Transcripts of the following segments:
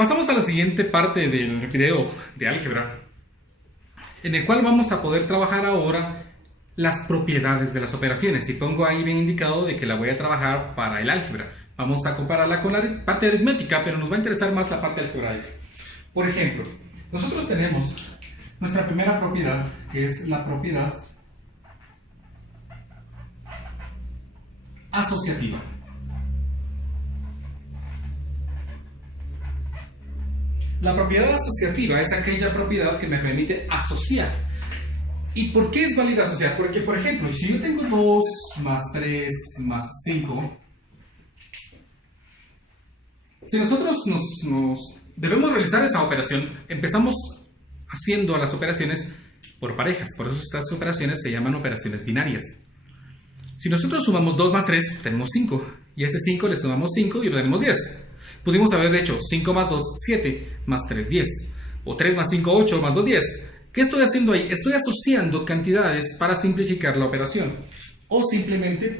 Pasamos a la siguiente parte del video de álgebra, en el cual vamos a poder trabajar ahora las propiedades de las operaciones. Y pongo ahí bien indicado de que la voy a trabajar para el álgebra. Vamos a compararla con la parte aritmética, pero nos va a interesar más la parte algebraica. Por ejemplo, nosotros tenemos nuestra primera propiedad, que es la propiedad asociativa. La propiedad asociativa es aquella propiedad que me permite asociar. ¿Y por qué es válido asociar? Porque, por ejemplo, si yo tengo 2 más 3 más 5, si nosotros debemos realizar esa operación, empezamos haciendo las operaciones por parejas. Por eso estas operaciones se llaman operaciones binarias. Si nosotros sumamos 2 más 3, tenemos 5. Y a ese 5 le sumamos 5 y obtenemos 10. Pudimos haber hecho 5 más 2, 7, más 3, 10. O 3 más 5, 8, más 2, 10. ¿Qué estoy haciendo ahí? Estoy asociando cantidades para simplificar la operación. O simplemente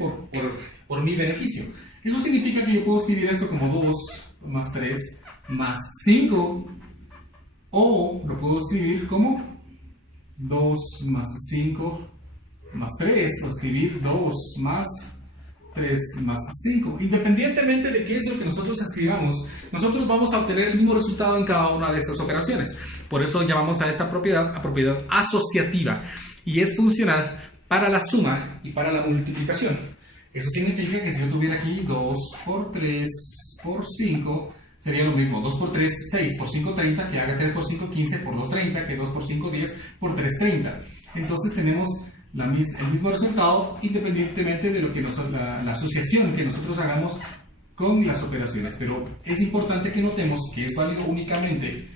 por mi beneficio. Eso significa que yo puedo escribir esto como 2 más 3 más 5. O lo puedo escribir como 2 más 5 más 3. O escribir 2 más 3 más 5. Independientemente de qué es lo que nosotros escribamos, nosotros vamos a obtener el mismo resultado en cada una de estas operaciones. Por eso llamamos a esta propiedad propiedad asociativa. Y es funcional para la suma y para la multiplicación. Eso significa que si yo tuviera aquí 2 por 3 por 5, sería lo mismo. 2 por 3, 6, por 5, 30, que haga 3 por 5, 15, por 2, 30, que 2 por 5, 10, por 3, 30. Entonces tenemos el mismo resultado independientemente de lo que la asociación que nosotros hagamos con las operaciones. Pero es importante que notemos que es válido únicamente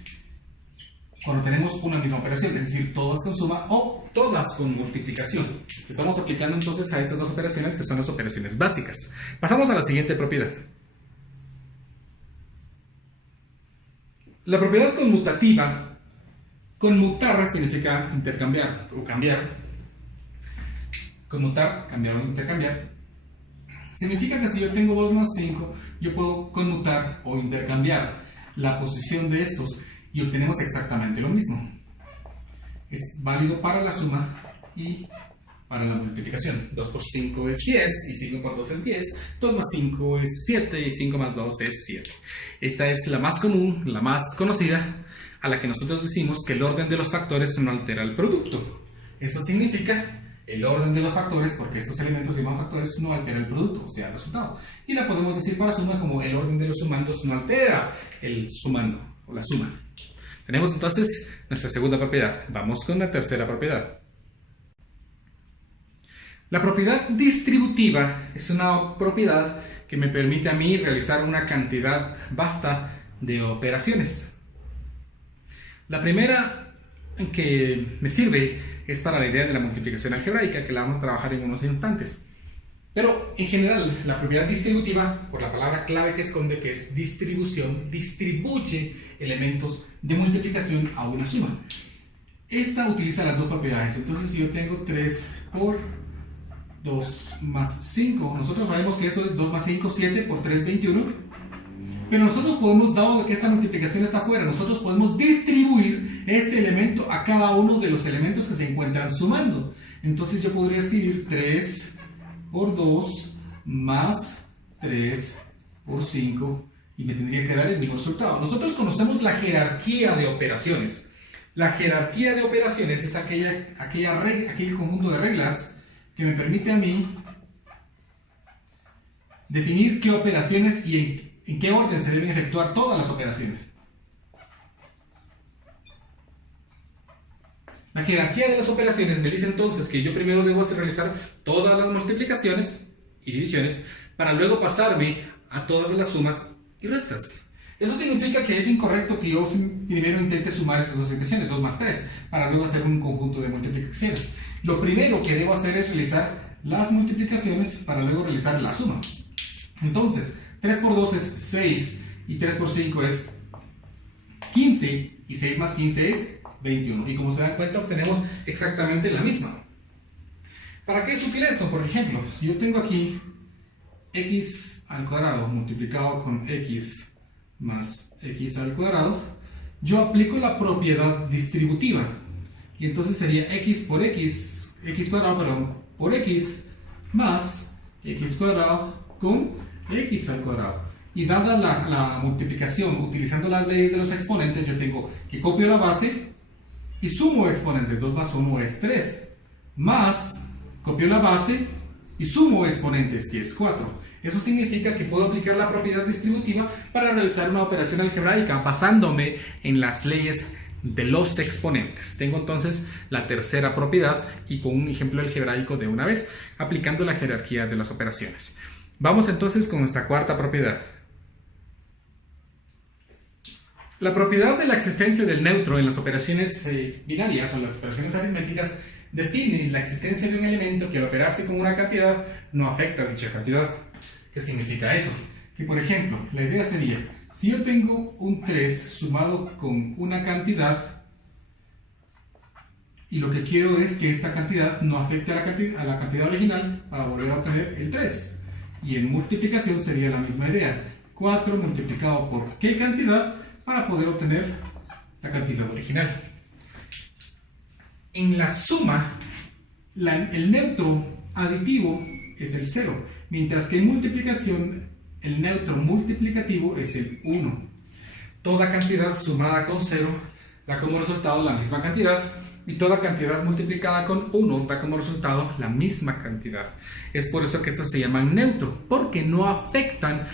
cuando tenemos una misma operación, es decir, todas con suma o todas con multiplicación. Estamos aplicando entonces a estas dos operaciones que son las operaciones básicas. Pasamos a la siguiente propiedad. La propiedad conmutativa, conmutar significa intercambiar o cambiar. Conmutar, cambiar o intercambiar, significa que si yo tengo 2 más 5, yo puedo conmutar o intercambiar la posición de estos y obtenemos exactamente lo mismo. Es válido para la suma y para la multiplicación. 2 por 5 es 10 y 5 por 2 es 10. 2 más 5 es 7 y 5 más 2 es 7. Esta es la más común, la más conocida, a la que nosotros decimos que el orden de los factores no altera el producto. Eso significa el orden de los factores, porque estos elementos se llaman factores, no altera el producto, o sea, el resultado. Y la podemos decir para suma como el orden de los sumandos no altera el sumando o la suma. Tenemos entonces nuestra segunda propiedad. Vamos con la tercera propiedad. La propiedad distributiva es una propiedad que me permite a mí realizar una cantidad vasta de operaciones. La primera que me sirve es para la idea de la multiplicación algebraica, que la vamos a trabajar en unos instantes. Pero en general, la propiedad distributiva, por la palabra clave que esconde, que es distribución, distribuye elementos de multiplicación a una suma. Esta utiliza las dos propiedades. Entonces, si yo tengo 3 por 2 más 5, nosotros sabemos que esto es 2 más 5, 7 por 3, 21. Pero nosotros podemos, dado que esta multiplicación está afuera, nosotros podemos distribuir este elemento a cada uno de los elementos que se encuentran sumando. Entonces yo podría escribir 3 por 2 más 3 por 5 y me tendría que dar el mismo resultado. Nosotros conocemos la jerarquía de operaciones. La jerarquía de operaciones es aquel conjunto de reglas que me permite a mí definir qué operaciones y en qué orden se deben efectuar todas las operaciones. La jerarquía de las operaciones me dice entonces que yo primero debo realizar todas las multiplicaciones y divisiones para luego pasarme a todas las sumas y restas. Eso significa que es incorrecto que yo primero intente sumar esas dos ecuaciones, 2 más 3, para luego hacer un conjunto de multiplicaciones. Lo primero que debo hacer es realizar las multiplicaciones para luego realizar la suma. Entonces, 3 por 2 es 6 y 3 por 5 es 15 y 6 más 15 es 21. Y como se dan cuenta, obtenemos exactamente la misma. ¿Para qué es útil esto? Por ejemplo, si yo tengo aquí x al cuadrado multiplicado con x más x al cuadrado, yo aplico la propiedad distributiva. Y entonces sería x cuadrado, perdón, por x más x cuadrado con x al cuadrado. Y dada la multiplicación utilizando las leyes de los exponentes, yo tengo que copio la base y sumo exponentes. 2 más 1 es 3. Más, copio la base y sumo exponentes, que es 4. Eso significa que puedo aplicar la propiedad distributiva para realizar una operación algebraica basándome en las leyes de los exponentes. Tengo entonces la tercera propiedad y con un ejemplo algebraico de una vez, aplicando la jerarquía de las operaciones. Vamos entonces con nuestra cuarta propiedad. La propiedad de la existencia del neutro en las operaciones binarias o las operaciones aritméticas define la existencia de un elemento que al operarse con una cantidad no afecta a dicha cantidad. ¿Qué significa eso? Que por ejemplo, la idea sería, si yo tengo un 3 sumado con una cantidad y lo que quiero es que esta cantidad no afecte a la cantidad original para volver a obtener el 3. Y en multiplicación sería la misma idea. 4 multiplicado por ¿qué cantidad? Para poder obtener la cantidad original. En la suma, el neutro aditivo es el 0, mientras que en multiplicación el neutro multiplicativo es el 1. Toda cantidad sumada con 0 da como resultado la misma cantidad y toda cantidad multiplicada con 1 da como resultado la misma cantidad. Es por eso que estas se llaman neutro, porque no afectan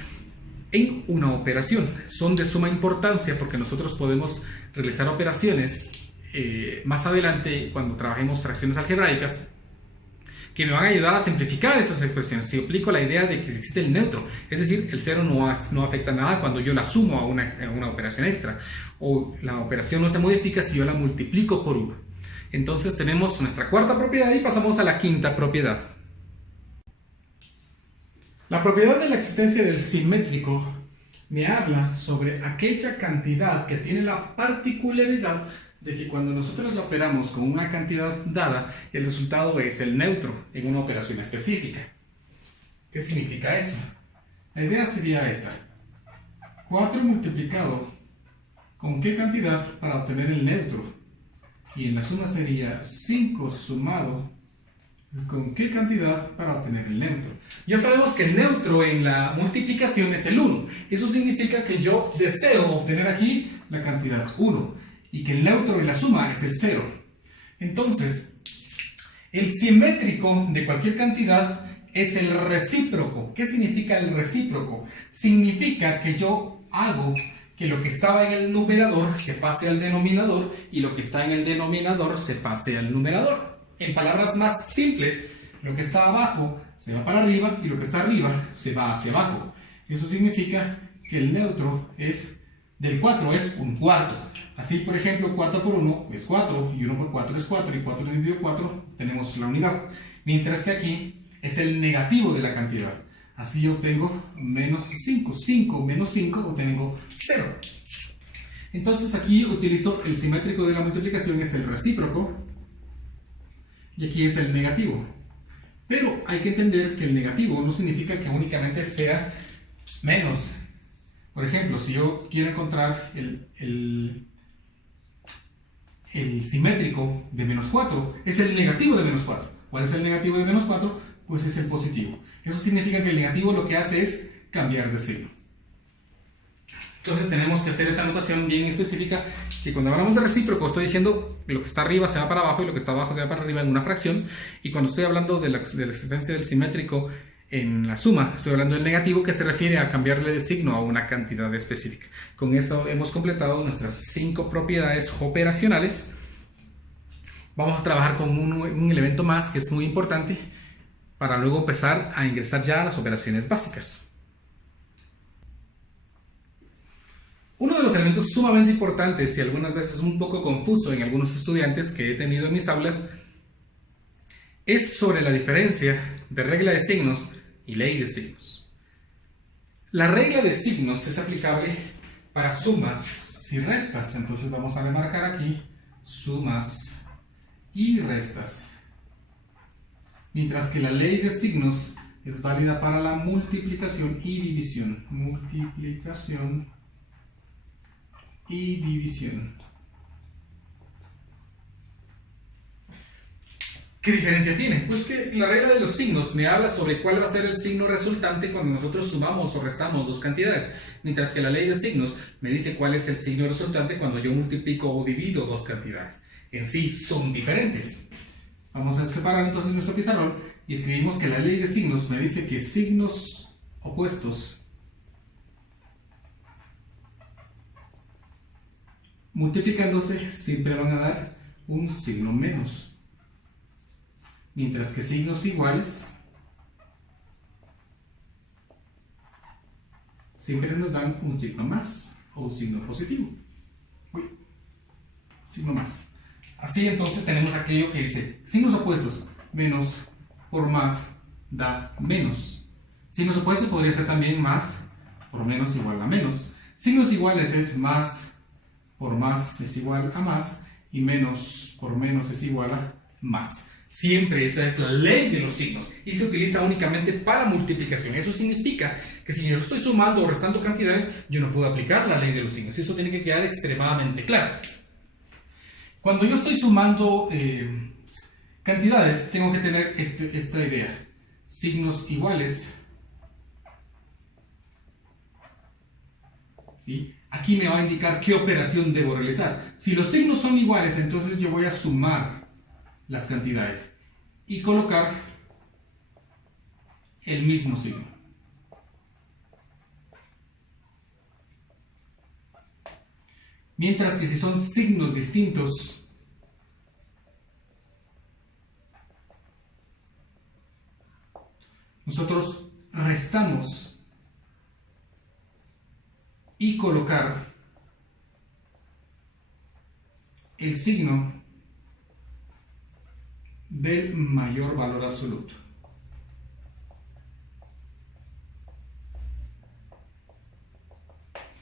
en una operación. Son de suma importancia porque nosotros podemos realizar operaciones más adelante cuando trabajemos fracciones algebraicas que me van a ayudar a simplificar esas expresiones. Si aplico la idea de que existe el neutro, es decir, el 0 no afecta nada cuando yo la sumo a una operación extra, o la operación no se modifica si yo la multiplico por 1. Entonces tenemos nuestra cuarta propiedad y pasamos a la quinta propiedad. La propiedad de la existencia del simétrico me habla sobre aquella cantidad que tiene la particularidad de que cuando nosotros la operamos con una cantidad dada, el resultado es el neutro en una operación específica. ¿Qué significa eso? La idea sería esta. 4 multiplicado con qué cantidad para obtener el neutro. Y en la suma sería 5 sumado con qué cantidad para obtener el neutro. Ya sabemos que el neutro en la multiplicación es el 1. Eso significa que yo deseo obtener aquí la cantidad 1. Y que el neutro en la suma es el 0. Entonces, el simétrico de cualquier cantidad es el recíproco. ¿Qué significa el recíproco? Significa que yo hago que lo que estaba en el numerador se pase al denominador y lo que está en el denominador se pase al numerador. En palabras más simples, lo que está abajo se va para arriba y lo que está arriba se va hacia abajo. Eso significa que el neutro del 4 es un cuarto. Así, por ejemplo, 4 por 1 es 4 y 1 por 4 es 4 y 4 dividido 4 tenemos la unidad. Mientras que aquí es el negativo de la cantidad. Así yo obtengo menos 5. 5 menos 5 obtengo 0. Entonces aquí utilizo el simétrico de la multiplicación, es el recíproco. Y aquí es el negativo. Pero hay que entender que el negativo no significa que únicamente sea menos. Por ejemplo, si yo quiero encontrar el simétrico de menos 4, es el negativo de menos 4. ¿Cuál es el negativo de menos 4? Pues es el positivo. Eso significa que el negativo lo que hace es cambiar de signo. Entonces tenemos que hacer esa anotación bien específica, que cuando hablamos de recíproco estoy diciendo que lo que está arriba se va para abajo y lo que está abajo se va para arriba en una fracción, y cuando estoy hablando de la existencia del simétrico en la suma, estoy hablando del negativo, que se refiere a cambiarle de signo a una cantidad específica. Con eso hemos completado nuestras 5 propiedades operacionales. Vamos a trabajar con un elemento más que es muy importante para luego empezar a ingresar ya a las operaciones básicas. Uno de los elementos sumamente importantes y algunas veces un poco confuso en algunos estudiantes que he tenido en mis aulas es sobre la diferencia de regla de signos y ley de signos. La regla de signos es aplicable para sumas y restas, entonces vamos a remarcar aquí sumas y restas. Mientras que la ley de signos es válida para la multiplicación y división. Multiplicación y división. ¿Qué diferencia tiene? Pues que la regla de los signos me habla sobre cuál va a ser el signo resultante cuando nosotros sumamos o restamos dos cantidades, mientras que la ley de signos me dice cuál es el signo resultante cuando yo multiplico o divido dos cantidades. En sí son diferentes. Vamos a separar entonces nuestro pizarrón y escribimos que la ley de signos me dice que signos opuestos multiplicándose siempre van a dar un signo menos. Mientras que signos iguales siempre nos dan un signo más o un signo positivo. Signo más. Así entonces tenemos aquello que dice signos opuestos, menos por más da menos. Signos opuestos podría ser también más por menos igual a menos. Signos iguales es más por más es igual a más y menos por menos es igual a más. Siempre esa es la ley de los signos y se utiliza únicamente para multiplicación. Eso significa que si yo estoy sumando o restando cantidades, yo no puedo aplicar la ley de los signos. Eso tiene que quedar extremadamente claro. Cuando yo estoy sumando cantidades, tengo que tener esta idea. Signos iguales. ¿Sí? Aquí me va a indicar qué operación debo realizar. Si los signos son iguales, entonces yo voy a sumar las cantidades y colocar el mismo signo. Mientras que si son signos distintos, nosotros restamos y colocar el signo del mayor valor absoluto.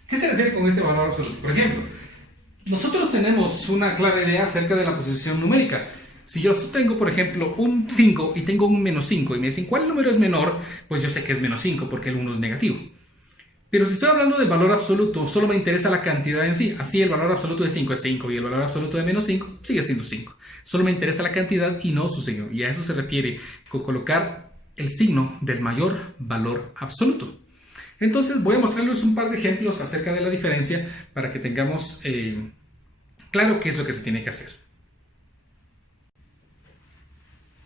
¿Qué se refiere con este valor absoluto? Por ejemplo, nosotros tenemos una clara idea acerca de la posición numérica. Si yo tengo, por ejemplo, un 5 y tengo un menos 5 y me dicen ¿cuál número es menor? Pues yo sé que es menos 5 porque el 1 es negativo. Pero si estoy hablando del valor absoluto, solo me interesa la cantidad en sí. Así el valor absoluto de 5 es 5 y el valor absoluto de menos 5 sigue siendo 5. Solo me interesa la cantidad y no su signo. Y a eso se refiere con colocar el signo del mayor valor absoluto. Entonces voy a mostrarles un par de ejemplos acerca de la diferencia para que tengamos claro qué es lo que se tiene que hacer.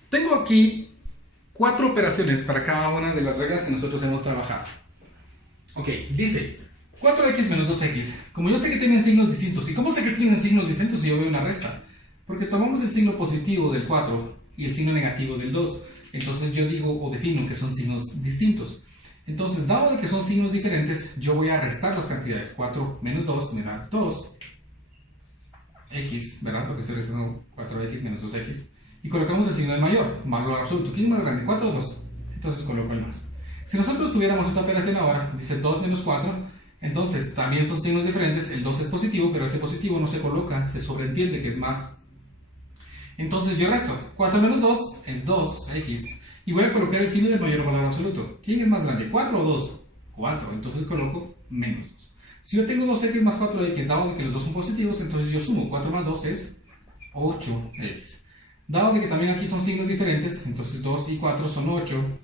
Tengo aquí 4 operaciones para cada una de las reglas que nosotros hemos trabajado. Ok, dice 4x menos 2x. Como yo sé que tienen signos distintos, ¿y cómo sé que tienen signos distintos si yo veo una resta? Porque tomamos el signo positivo del 4 y el signo negativo del 2. Entonces yo digo o defino que son signos distintos. Entonces, dado que son signos diferentes, yo voy a restar las cantidades. 4 menos 2 me da 2x, ¿verdad? Porque estoy restando 4x menos 2x. Y colocamos el signo del mayor, valor absoluto. ¿Quién es más grande? 4 o 2. Entonces coloco el más. Si nosotros tuviéramos esta operación ahora, dice 2 menos 4, entonces también son signos diferentes. El 2 es positivo, pero ese positivo no se coloca, se sobreentiende que es más. Entonces yo resto. 4 menos 2 es 2x. Y voy a colocar el signo del mayor valor absoluto. ¿Quién es más grande? 4 o 2. 4. Entonces coloco menos 2. Si yo tengo 2x más 4x, dado que los dos son positivos, entonces yo sumo. 4 más 2 es 8x. Dado de que también aquí son signos diferentes, entonces 2 y 4 son 8.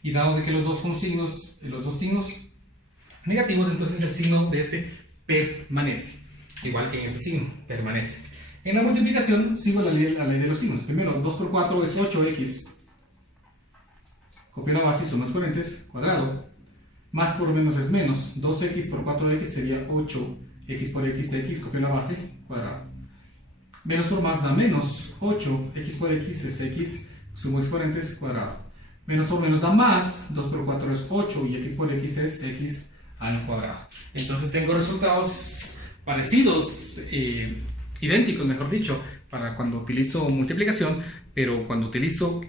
Y dado de que los dos signos negativos, entonces el signo de este permanece. Igual que en este signo, permanece. En la multiplicación sigo la ley de los signos. Primero, 2 por 4 es 8x. Copio la base y sumo exponentes, cuadrado. Más por menos es menos. 2x por 4x sería 8x por x, copio la base, cuadrado. Menos por más da menos. 8x por x es x, sumo exponentes, cuadrado. Menos por menos da más. 2 por 4 es 8 y x por x es x al cuadrado. Entonces tengo resultados parecidos, idénticos, mejor dicho, para cuando utilizo multiplicación, pero cuando utilizo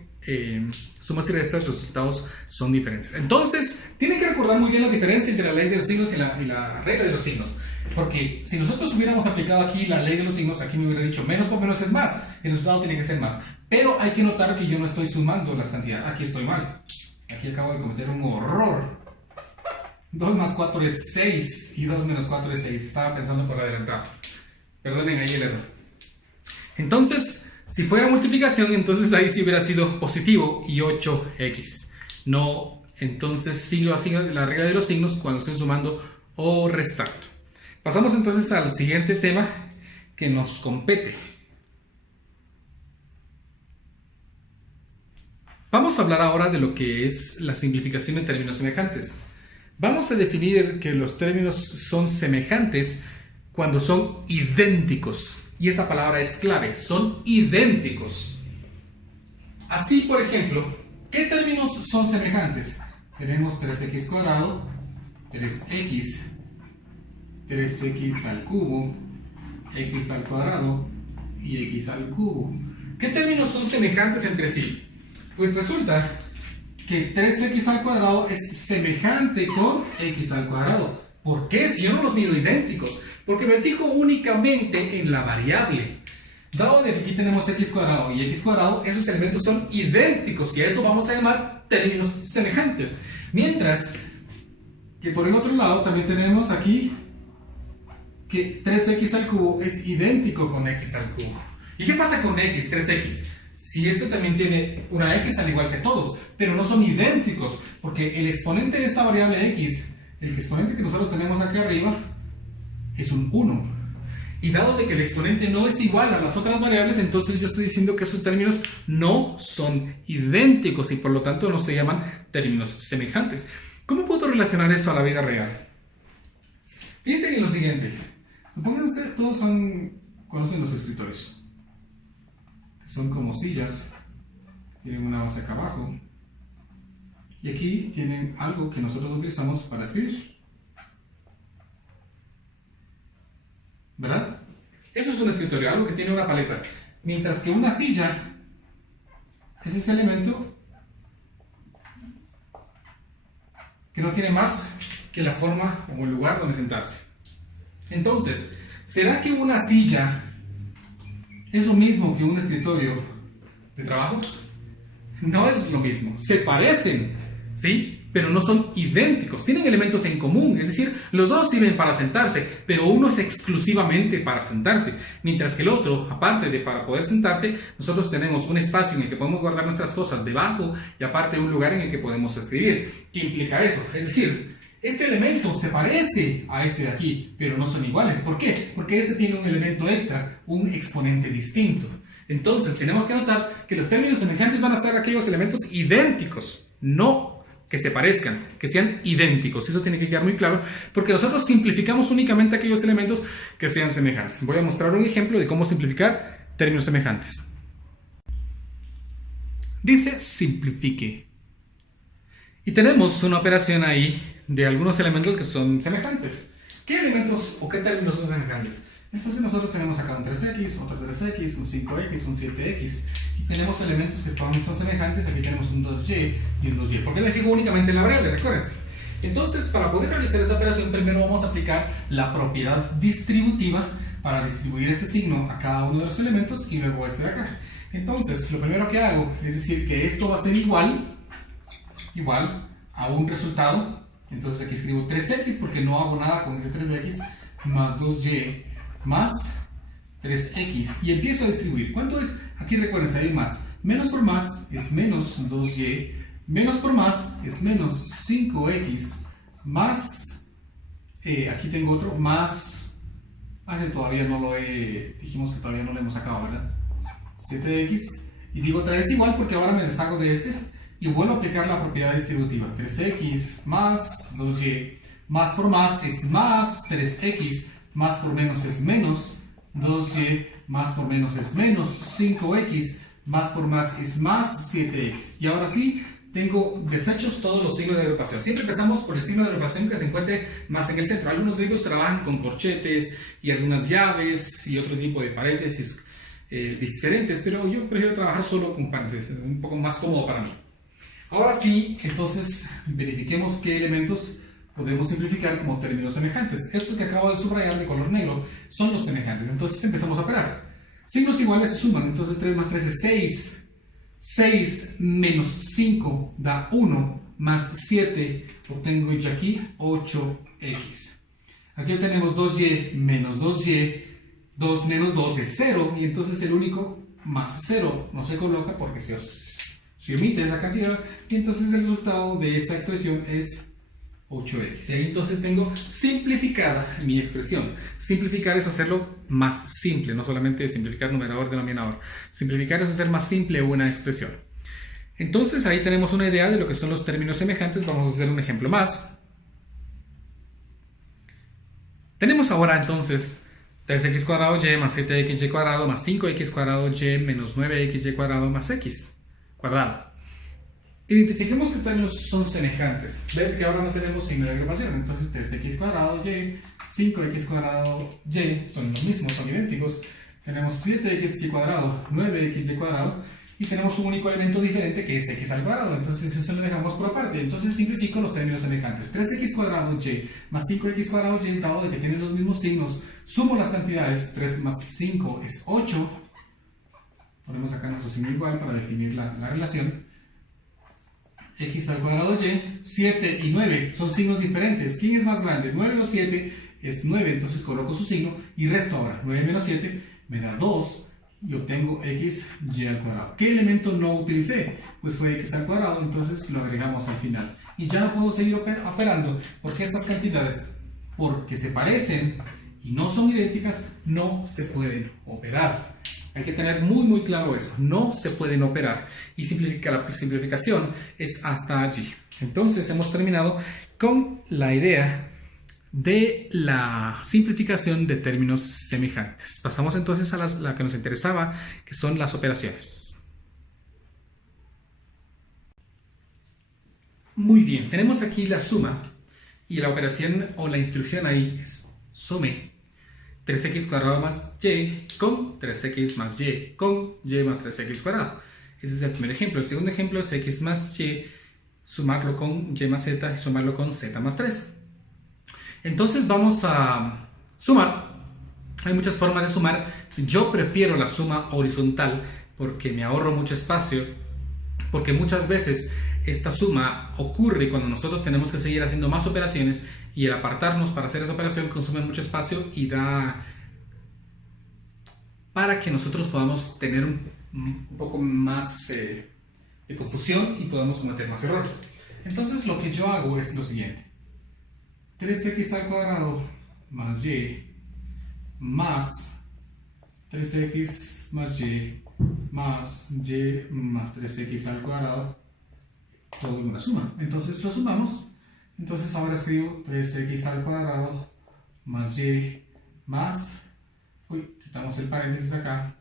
sumas y restas, los resultados son diferentes. Entonces, tienen que recordar muy bien la diferencia entre la ley de los signos y la regla de los signos. Porque si nosotros hubiéramos aplicado aquí la ley de los signos, aquí me hubiera dicho menos por menos es más. El resultado tiene que ser más. Pero hay que notar que yo no estoy sumando las cantidades. Aquí estoy mal. Aquí acabo de cometer un horror. 2 más 4 es 6 y 2 menos 4 es 6. Estaba pensando por adelantado. Perdonen ahí el error. Entonces, si fuera multiplicación, entonces ahí sí hubiera sido positivo y 8x. No, entonces la regla de los signos cuando estoy sumando o restando. Pasamos entonces al siguiente tema que nos compete. Vamos a hablar ahora de lo que es la simplificación en términos semejantes. Vamos a definir que los términos son semejantes cuando son idénticos. Y esta palabra es clave, son idénticos. Así, por ejemplo, ¿qué términos son semejantes? Tenemos 3x cuadrado, 3x al cubo, x al cuadrado y x al cubo. ¿Qué términos son semejantes entre sí? Pues resulta que 3x al cuadrado es semejante con x al cuadrado. ¿Por qué? Si yo no los miro idénticos. Porque me fijo únicamente en la variable. Dado de que aquí tenemos x cuadrado y x cuadrado, esos elementos son idénticos y a eso vamos a llamar términos semejantes. Mientras que por el otro lado también tenemos aquí que 3x al cubo es idéntico con x al cubo. ¿Y qué pasa con x, 3x? Si este también tiene una x al igual que todos, pero no son idénticos, porque el exponente de esta variable x, el exponente que nosotros tenemos aquí arriba, es un 1. Y dado de que el exponente no es igual a las otras variables, entonces yo estoy diciendo que esos términos no son idénticos y por lo tanto no se llaman términos semejantes. ¿Cómo puedo relacionar eso a la vida real? Piensen en lo siguiente. Supónganse, todos conocen los escritorios. Son como sillas, tienen una base acá abajo y aquí tienen algo que nosotros utilizamos para escribir, ¿verdad? Eso es un escritorio, algo que tiene una paleta, mientras que una silla es ese elemento que no tiene más que la forma o el lugar donde sentarse. Entonces, ¿será que una silla es lo mismo que un escritorio de trabajo? No es lo mismo. Se parecen, ¿sí? Pero no son idénticos. Tienen elementos en común, es decir, los dos sirven para sentarse, pero uno es exclusivamente para sentarse, mientras que el otro, aparte de para poder sentarse, nosotros tenemos un espacio en el que podemos guardar nuestras cosas debajo y aparte un lugar en el que podemos escribir. ¿Qué implica eso? Es decir, este elemento se parece a este de aquí, pero no son iguales. ¿Por qué? Porque este tiene un elemento extra, un exponente distinto. Entonces, tenemos que notar que los términos semejantes van a ser aquellos elementos idénticos, no que se parezcan, que sean idénticos. Eso tiene que quedar muy claro, porque nosotros simplificamos únicamente aquellos elementos que sean semejantes. Voy a mostrar un ejemplo de cómo simplificar términos semejantes. Dice simplifique. Y tenemos una operación ahí de algunos elementos que son semejantes. ¿Qué elementos o qué términos son semejantes? Entonces nosotros tenemos acá un 3x, otro 3x, un 5x, un 7x. Y tenemos elementos que también son semejantes. Aquí tenemos un 2y y un 2y. ¿Por qué me fijo únicamente en la variable? Recuérdense. Entonces, para poder realizar esta operación, primero vamos a aplicar la propiedad distributiva para distribuir este signo a cada uno de los elementos y luego a este de acá. Entonces, lo primero que hago es decir que esto va a ser igual a un resultado. Entonces aquí escribo 3x porque no hago nada con ese 3x, más 2y más 3x y empiezo a distribuir. ¿Cuánto es? Aquí recuerden, hay más. Menos por más es menos 2y, menos por más es menos 5x, más, aquí tengo otro, más, todavía no lo dijimos que todavía no lo hemos sacado, ¿verdad? 7x, y digo otra vez igual porque ahora me deshago de este y vuelvo a aplicar la propiedad distributiva. 3x más 2y, más por más es más 3x, más por menos es menos 2y, más por menos es menos 5x, más por más es más 7x. Y ahora sí, tengo deshechos todos los signos de agrupación. Siempre empezamos por el signo de agrupación que se encuentre más en el centro. Algunos libros trabajan con corchetes y algunas llaves y otro tipo de paréntesis diferentes, pero yo prefiero trabajar solo con paréntesis, es un poco más cómodo para mí. Ahora sí, entonces verifiquemos qué elementos podemos simplificar como términos semejantes. Estos que acabo de subrayar de color negro son los semejantes. Entonces empezamos a operar. Signos iguales se suman, entonces 3 más 3 es 6. 6 menos 5 da 1, más 7 obtengo yo aquí 8x. Aquí obtenemos 2y menos 2y, 2 menos 2 es 0, y entonces el único más 0 no se coloca porque se omite esa cantidad, y entonces el resultado de esa expresión es 8x. Y ahí entonces tengo simplificada mi expresión. Simplificar es hacerlo más simple, no solamente simplificar numerador, denominador. Simplificar es hacer más simple una expresión. Entonces ahí tenemos una idea de lo que son los términos semejantes. Vamos a hacer un ejemplo más. Tenemos ahora entonces 3x cuadrado y más 7xy cuadrado más 5x cuadrado y menos 9xy cuadrado más x cuadrado. Identifiquemos qué términos son semejantes. Ven que ahora no tenemos signo de agrupación. Entonces 3x cuadrado y 5x cuadrado y son los mismos, son idénticos. Tenemos 7xy cuadrado, 9xy cuadrado, y tenemos un único elemento diferente que es x al cuadrado. Entonces eso lo dejamos por aparte. Entonces simplifico los términos semejantes. 3x cuadrado y más 5x cuadrado y, dado de que tienen los mismos signos, sumo las cantidades. 3 más 5 es 8. Ponemos acá nuestro signo igual para definir la relación. X al cuadrado y, 7 y 9 son signos diferentes. ¿Quién es más grande? 9 o 7 es 9, entonces coloco su signo y resto ahora. 9 menos 7 me da 2 y obtengo x y al cuadrado. ¿Qué elemento no utilicé? Pues fue x al cuadrado, entonces lo agregamos al final. Y ya no puedo seguir operando porque estas cantidades, porque se parecen y no son idénticas, no se pueden operar. Hay que tener muy claro eso, no se pueden operar, y la simplificación es hasta allí. Entonces hemos terminado con la idea de la simplificación de términos semejantes. Pasamos entonces a la que nos interesaba, que son las operaciones. Muy bien, tenemos aquí la suma, y la operación o la instrucción ahí es sume 3x cuadrado más y con 3x más y con y más 3x cuadrado. Ese es el primer ejemplo. El segundo ejemplo es x más y, sumarlo con y más z y sumarlo con z más 3. Entonces vamos a sumar. Hay muchas formas de sumar. Yo prefiero la suma horizontal porque me ahorro mucho espacio, porque muchas veces esta suma ocurre cuando nosotros tenemos que seguir haciendo más operaciones, y el apartarnos para hacer esa operación consume mucho espacio y da para que nosotros podamos tener un poco más de confusión y podamos cometer más errores. Entonces lo que yo hago es lo siguiente: 3x al cuadrado más y más 3x más y más 3x al cuadrado, todo en una suma. Entonces lo sumamos. Entonces ahora escribo 3x al cuadrado más y más, quitamos el paréntesis acá,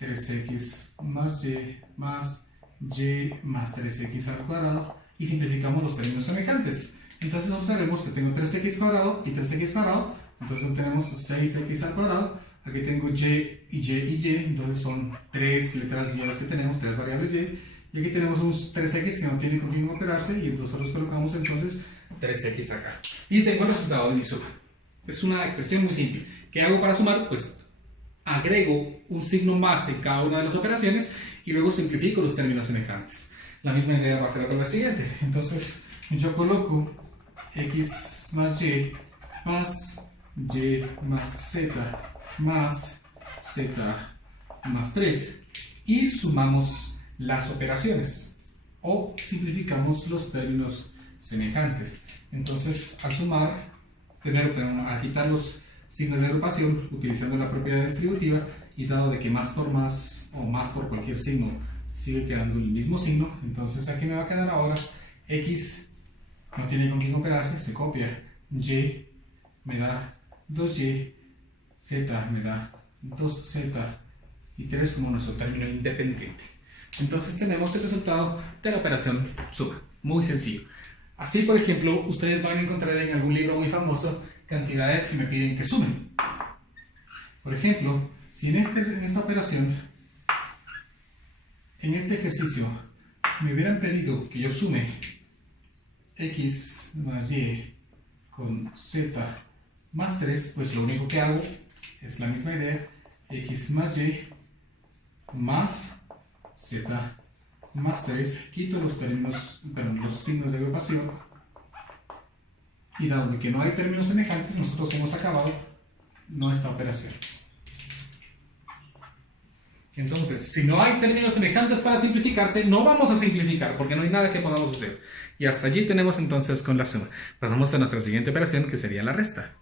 3x más y más 3x al cuadrado, y simplificamos los términos semejantes. Entonces observemos que tengo 3x cuadrado y 3x cuadrado, entonces obtenemos 6x al cuadrado. Aquí tengo y, entonces son tres letras y las que tenemos, tres variables y. Y aquí tenemos un 3x que no tiene con quién operarse, y entonces los colocamos entonces 3x acá. Y tengo el resultado de mi suma. Es una expresión muy simple. ¿Qué hago para sumar? Pues agrego un signo más en cada una de las operaciones y luego simplifico los términos semejantes. La misma idea va a ser para la siguiente. Entonces yo coloco x más y más z más 3 y sumamos las operaciones o simplificamos los términos semejantes. Entonces al sumar, primero a quitar los signos de agrupación utilizando la propiedad distributiva, y dado de que más por más o más por cualquier signo sigue quedando el mismo signo, entonces aquí me va a quedar ahora x no tiene con quién operarse, se copia, y me da 2y, z me da 2z y 3 como nuestro término independiente. Entonces tenemos el resultado de la operación suma, muy sencillo. Así, por ejemplo, ustedes van a encontrar en algún libro muy famoso cantidades que me piden que sumen. Por ejemplo, si en esta operación, en este ejercicio, me hubieran pedido que yo sume x más y con z más 3, pues lo único que hago es la misma idea, x más y más z más 3, quito los términos, perdón, los signos de agrupación, y dado de que no hay términos semejantes, nosotros hemos acabado nuestra operación. Entonces, si no hay términos semejantes para simplificarse, no vamos a simplificar porque no hay nada que podamos hacer. Y hasta allí tenemos entonces con la suma. Pasamos a nuestra siguiente operación, que sería la resta.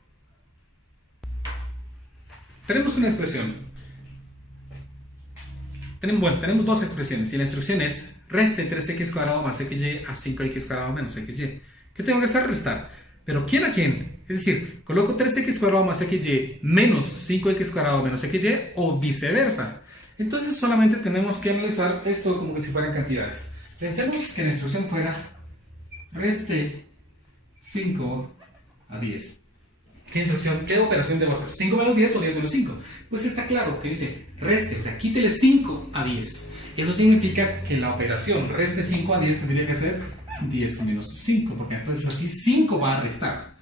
Tenemos una expresión. Tenemos dos expresiones y la instrucción es reste 3x cuadrado más xy a 5x cuadrado menos xy. ¿Qué tengo que hacer? Restar. ¿Pero quién a quién? Es decir, coloco 3x cuadrado más xy menos 5x cuadrado menos xy o viceversa. Entonces solamente tenemos que analizar esto como que si fueran cantidades. Pensemos que la instrucción fuera reste 5 a 10. ¿Qué instrucción? ¿Qué operación debo hacer? ¿5 menos 10 o 10 menos 5? Pues está claro que dice reste, o sea, quítele 5 a 10. Eso significa que la operación reste 5 a 10 tendría que ser 10 menos 5, porque entonces así 5 va a restar.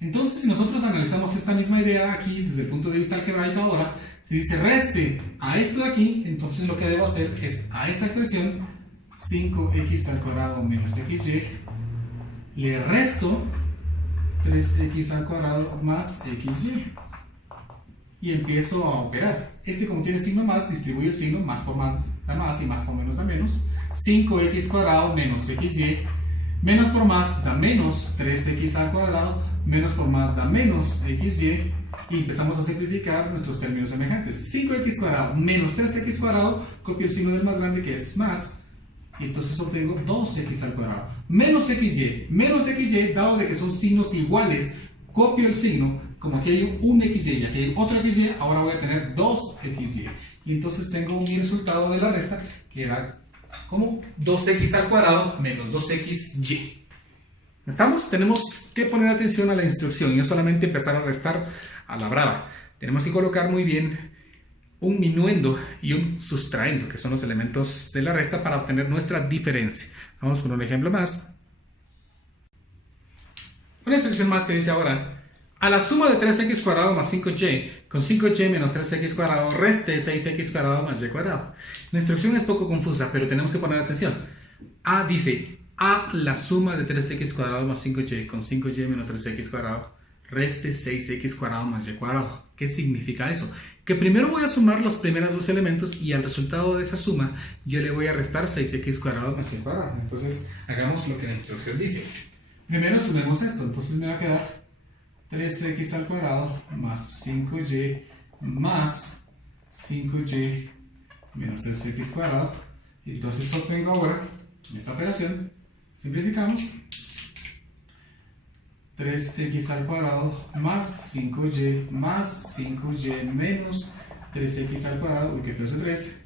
Entonces, si nosotros analizamos esta misma idea aquí desde el punto de vista algebraico ahora, si dice reste a esto de aquí, entonces lo que debo hacer es a esta expresión 5x al cuadrado menos xy, le resto 3x al cuadrado más xy y empiezo a operar. Este, como tiene signo más, distribuye el signo, más por más da más y más por menos da menos. 5x cuadrado menos xy, menos por más da menos 3x al cuadrado, menos por más da menos xy, y empezamos a simplificar nuestros términos semejantes. 5x cuadrado menos 3x cuadrado, copio el signo del más grande que es más, y entonces obtengo 2x al cuadrado. Menos xy, dado de que son signos iguales, copio el signo, como aquí hay un xy y aquí hay otro xy, ahora voy a tener 2xy. Y entonces tengo mi resultado de la resta, que da como 2x al cuadrado menos 2xy. ¿Estamos? Tenemos que poner atención a la instrucción y no solamente empezar a restar a la brava. Tenemos que colocar muy bien un minuendo y un sustraendo, que son los elementos de la resta para obtener nuestra diferencia. Vamos con un ejemplo más. Una instrucción más que dice ahora: a la suma de 3x cuadrado más 5y con 5y menos 3x cuadrado reste 6x cuadrado más y cuadrado. La instrucción es poco confusa, pero tenemos que poner atención. A dice: a la suma de 3x cuadrado más 5y con 5y menos 3x cuadrado reste 6x cuadrado más y cuadrado. ¿Qué significa eso? Que primero voy a sumar los primeros dos elementos y al resultado de esa suma yo le voy a restar 6x cuadrado más y cuadrado. Entonces hagamos lo que la instrucción dice. Primero sumemos esto, entonces me va a quedar 3x al cuadrado más 5y más 5y menos 3x cuadrado. Y entonces obtengo ahora, en esta operación, simplificamos, 3x al cuadrado más 5y menos 3x al cuadrado, uy, que fue ese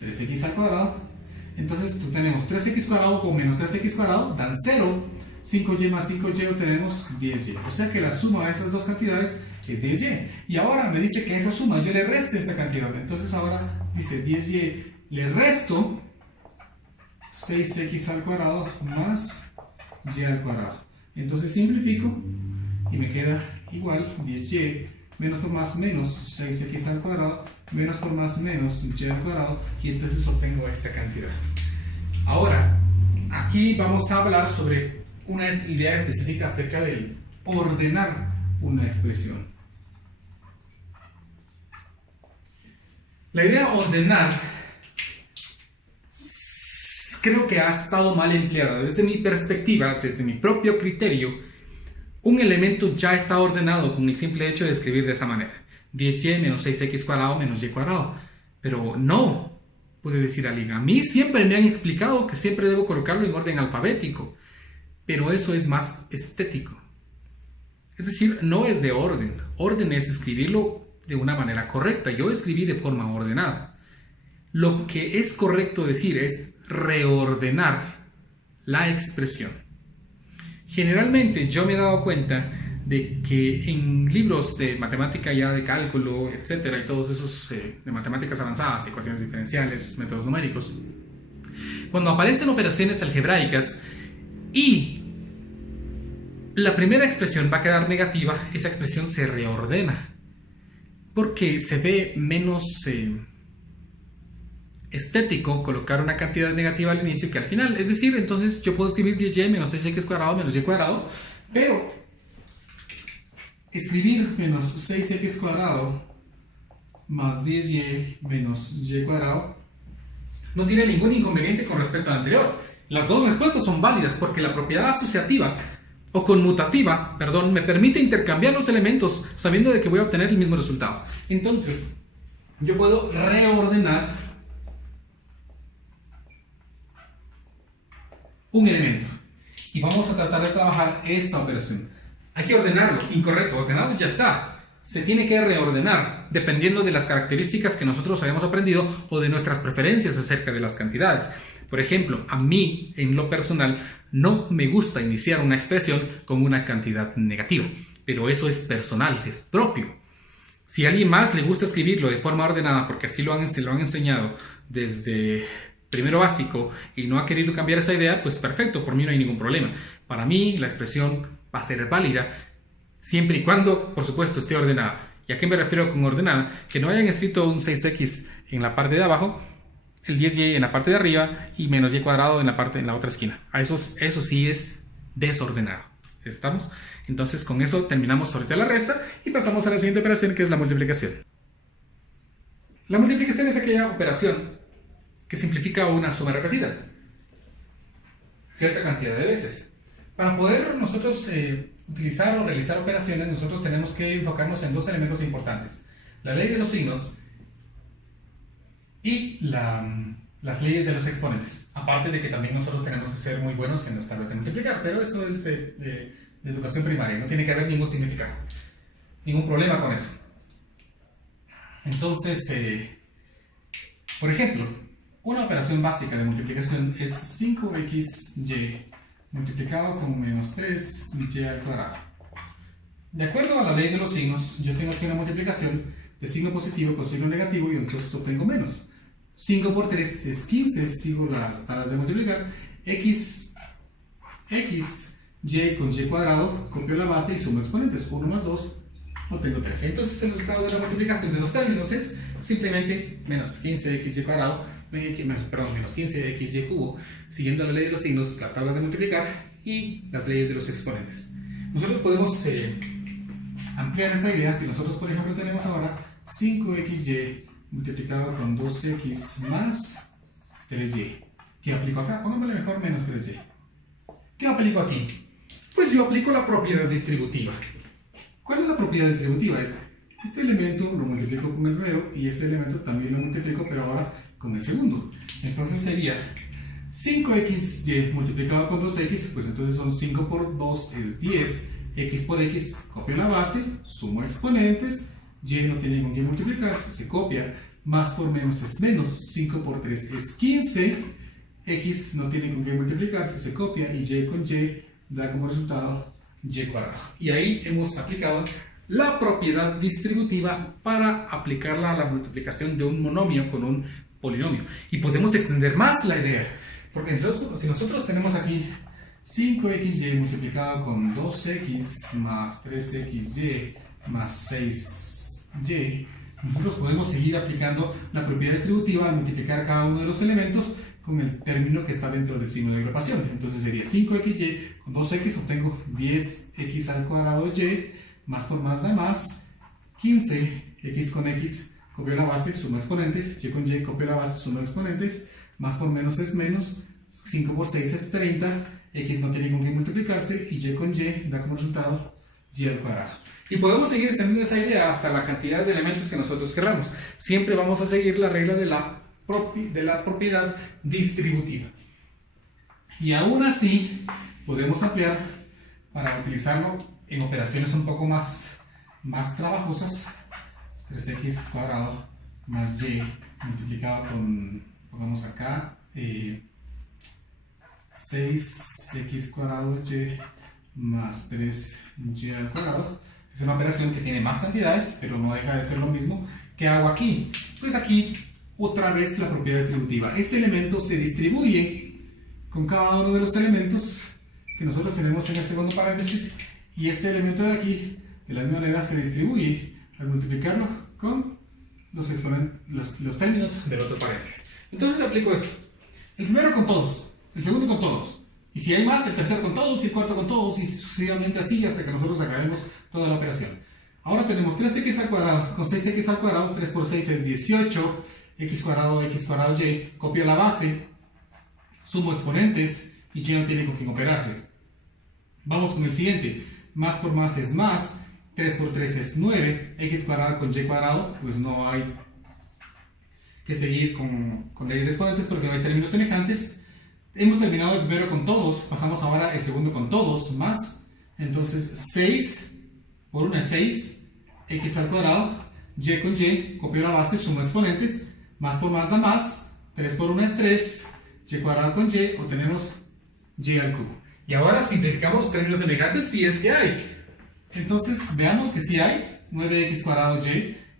3x al cuadrado. Entonces tenemos 3x cuadrado con menos 3x cuadrado dan 0, 5y más 5y obtenemos 10y. O sea que la suma de esas dos cantidades es 10y. Y ahora me dice que esa suma yo le reste esta cantidad. Entonces ahora dice 10y, le resto 6x al cuadrado más y al cuadrado. Entonces simplifico y me queda igual 10y menos por más menos 6x al cuadrado menos por más menos y al cuadrado, y entonces obtengo esta cantidad. Ahora, aquí vamos a hablar sobre una idea específica acerca de ordenar una expresión. La idea ordenar creo que ha estado mal empleada. Desde mi perspectiva, desde mi propio criterio, un elemento ya está ordenado con el simple hecho de escribir de esa manera: 10y menos 6x cuadrado menos y cuadrado. Pero no, puede decir alguien. A mí siempre me han explicado que siempre debo colocarlo en orden alfabético, pero eso es más estético. Es decir, no es de orden. Orden es escribirlo de una manera correcta. Yo escribí de forma ordenada. Lo que es correcto decir es reordenar la expresión. Generalmente yo me he dado cuenta de que en libros de matemática ya de cálculo, etcétera, y todos esos de matemáticas avanzadas, ecuaciones diferenciales, métodos numéricos, cuando aparecen operaciones algebraicas y la primera expresión va a quedar negativa, esa expresión se reordena porque se ve menos estético colocar una cantidad negativa al inicio que al final. Es decir, entonces yo puedo escribir 10y menos 6x cuadrado menos y cuadrado, pero escribir menos 6x cuadrado más 10y menos y cuadrado no tiene ningún inconveniente con respecto al anterior. Las dos respuestas son válidas porque la propiedad asociativa o conmutativa, perdón, me permite intercambiar los elementos sabiendo de que voy a obtener el mismo resultado. Entonces, yo puedo reordenar un elemento y vamos a tratar de trabajar esta operación. Hay que ordenarlo, incorrecto, ordenado ya está. Se tiene que reordenar dependiendo de las características que nosotros hayamos aprendido o de nuestras preferencias acerca de las cantidades. Por ejemplo, a mí, en lo personal, no me gusta iniciar una expresión con una cantidad negativa, pero eso es personal, es propio. Si a alguien más le gusta escribirlo de forma ordenada porque así se lo han enseñado desde primero básico y no ha querido cambiar esa idea, pues perfecto, por mí no hay ningún problema. Para mí la expresión va a ser válida siempre y cuando, por supuesto, esté ordenada. ¿Y a qué me refiero con ordenada? Que no hayan escrito un 6x en la parte de abajo, el 10y en la parte de arriba y menos y cuadrado en la otra esquina. Eso sí es desordenado. ¿Estamos? Entonces con eso terminamos ahorita la resta y pasamos a la siguiente operación, que es la multiplicación. La multiplicación es aquella operación que simplifica una suma repetida cierta cantidad de veces. Para poder nosotros utilizar o realizar operaciones, nosotros tenemos que enfocarnos en dos elementos importantes: la ley de los signos y las leyes de los exponentes. Aparte de que también nosotros tenemos que ser muy buenos en las tablas de multiplicar, pero eso es de educación primaria, no tiene que haber ningún significado, ningún problema con eso. Entonces, por ejemplo, una operación básica de multiplicación es 5xy multiplicado con menos 3y al cuadrado. De acuerdo a la ley de los signos, yo tengo aquí una multiplicación de signo positivo con signo negativo y entonces obtengo menos. 5 por 3 es 15, sigo las tablas de multiplicar. X, y con y cuadrado, copio la base y sumo exponentes. 1 más 2, obtengo 3. Entonces el resultado de la multiplicación de los términos es simplemente menos 15xy cuadrado, menos 15xy cubo, siguiendo la ley de los signos, las tablas de multiplicar y las leyes de los exponentes. Nosotros podemos ampliar esta idea. Si nosotros, por ejemplo, tenemos ahora 5xy multiplicado con 2x más 3y. ¿Qué aplico acá? Pongámosle mejor menos 3y. ¿Qué aplico aquí? Pues yo aplico la propiedad distributiva. ¿Cuál es la propiedad distributiva? Es este elemento lo multiplico con el primero y este elemento también lo multiplico, pero ahora con el segundo. Entonces sería 5xy multiplicado con 2x, pues entonces son 5 por 2 es 10, x por x, copio la base, sumo exponentes, y no tiene con qué multiplicarse, se copia, más por menos es menos, 5 por 3 es 15, x no tiene con qué multiplicarse, se copia, y con y da como resultado y cuadrado. Y ahí hemos aplicado la propiedad distributiva para aplicarla a la multiplicación de un monomio con un polinomio. Y podemos extender más la idea, porque si nosotros tenemos aquí 5xy multiplicado con 2x más 3xy más 6y, nosotros podemos seguir aplicando la propiedad distributiva al multiplicar cada uno de los elementos con el término que está dentro del signo de agrupación. Entonces sería 5xy con 2x, obtengo 10x al cuadrado y, más por más da más, 15, x con x, copio la base, sumo exponentes, y con y, copio la base, sumo exponentes, más por menos es menos, 5 por 6 es 30, x no tiene con qué multiplicarse, y con y da como resultado y al cuadrado. Y podemos seguir extendiendo esa idea hasta la cantidad de elementos que nosotros queramos. Siempre vamos a seguir la regla de la propiedad distributiva. Y aún así, podemos ampliar para utilizarlo en operaciones un poco más trabajosas. 3x cuadrado más y multiplicado con, pongamos acá, 6x cuadrado y más 3y al cuadrado. Es una operación que tiene más cantidades, pero no deja de ser lo mismo. ¿Qué hago aquí? Pues aquí otra vez la propiedad distributiva. Este elemento se distribuye con cada uno de los elementos que nosotros tenemos en el segundo paréntesis, y este elemento de aquí de la misma manera se distribuye al multiplicarlo con los términos del otro paréntesis. Entonces aplico esto. El primero con todos, el segundo con todos. Y si hay más, el tercero con todos y el cuarto con todos y sucesivamente así hasta que nosotros acabemos toda la operación. Ahora tenemos 3x al cuadrado con 6x al cuadrado, 3 por 6 es 18, x cuadrado y, copio la base, sumo exponentes y y no tiene con quién operarse. Vamos con el siguiente, más por más es más, 3 por 3 es 9, x cuadrado con y cuadrado, pues no hay que seguir con leyes de exponentes porque no hay términos semejantes. Hemos terminado el primero con todos, pasamos ahora el segundo con todos, más, entonces 6 por 1 es 6, x al cuadrado, y con y, copio la base, sumo exponentes, más por más da más, 3 por 1 es 3, y cuadrado con y, obtenemos y al cubo. Y ahora simplificamos los términos semejantes si es que hay. Entonces veamos que si hay 9x cuadrado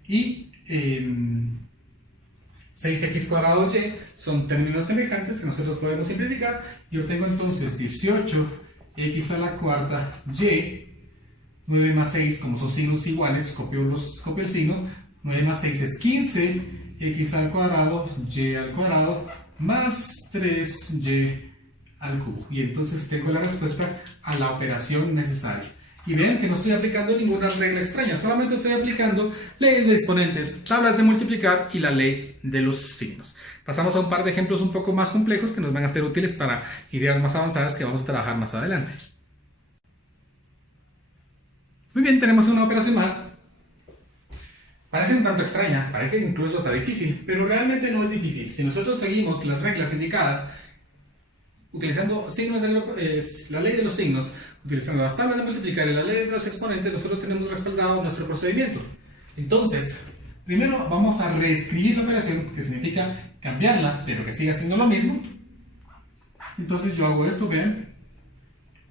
y 6x cuadrado y son términos semejantes que nosotros podemos simplificar. Yo tengo entonces 18x a la cuarta y, 9 más 6, como son signos iguales, copio el signo, 9 más 6 es 15, x al cuadrado, y al cuadrado, más 3y al cubo. Y entonces tengo la respuesta a la operación necesaria. Y vean que no estoy aplicando ninguna regla extraña, solamente estoy aplicando leyes de exponentes, tablas de multiplicar y la ley de los signos. Pasamos a un par de ejemplos un poco más complejos que nos van a ser útiles para ideas más avanzadas que vamos a trabajar más adelante. Muy bien, tenemos una operación más. Parece un tanto extraña, parece incluso hasta difícil, pero realmente no es difícil. Si nosotros seguimos las reglas indicadas, utilizando signos la ley de los signos, utilizando las tablas de multiplicar y la ley de los exponentes, nosotros tenemos respaldado nuestro procedimiento. Entonces, primero vamos a reescribir la operación, que significa cambiarla, pero que siga siendo lo mismo. Entonces yo hago esto, vean,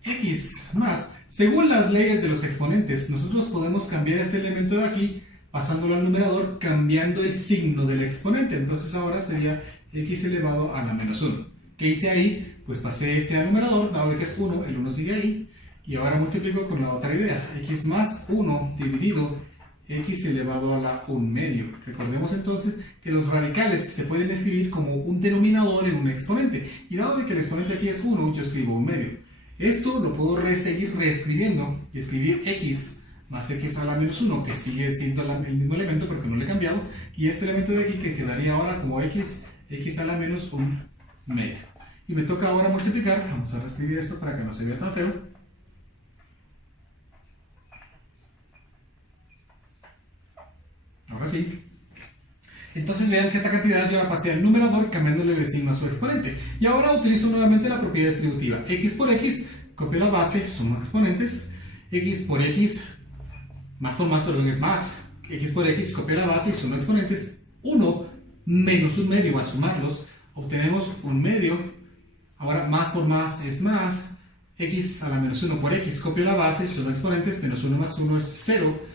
x más, según las leyes de los exponentes, nosotros podemos cambiar este elemento de aquí, pasándolo al numerador, cambiando el signo del exponente. Entonces ahora sería x elevado a la menos 1. ¿Qué hice ahí? Pues pasé este al numerador, dado que es 1, el 1 sigue ahí, y ahora multiplico con la otra idea, x más 1 dividido x elevado a la 1 medio. Recordemos entonces que los radicales se pueden escribir como un denominador en un exponente, y dado que el exponente aquí es 1, yo escribo 1 medio. Esto lo puedo seguir reescribiendo y escribir x más x a la menos 1, que sigue siendo el mismo elemento porque no lo he cambiado, y este elemento de aquí que quedaría ahora como x a la menos 1 medio. Y me toca ahora multiplicar, vamos a reescribir esto para que no se vea tan feo. Ahora sí. Entonces vean que esta cantidad yo la pasé al numerador cambiándole el signo a su exponente. Y ahora utilizo nuevamente la propiedad distributiva. X por x, copio la base, sumo exponentes. X por x, más por más, perdón, es más. X por x, copio la base y sumo exponentes. 1 menos 1 medio, al sumarlos, obtenemos 1 medio. Ahora más por más es más. X a la menos 1 por x, copio la base, sumo exponentes, menos 1 más 1 es 0.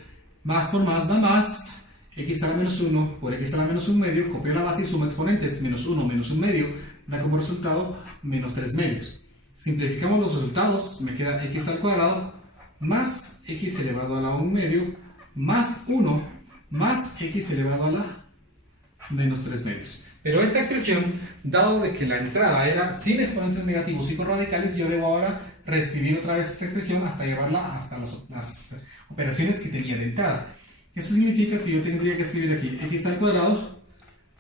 Más por más da más. X a la menos 1 por x a la menos 1 medio, copio la base y sumo exponentes, menos 1 menos 1 medio, da como resultado menos 3 medios. Simplificamos los resultados, me queda x al cuadrado más x elevado a la 1 medio más 1 más x elevado a la menos 3 medios. Pero esta expresión, dado de que la entrada era sin exponentes negativos y con radicales, yo debo ahora reescribir otra vez esta expresión hasta llevarla hasta las operaciones que tenía de entrada. Eso significa que yo tendría que escribir aquí x al cuadrado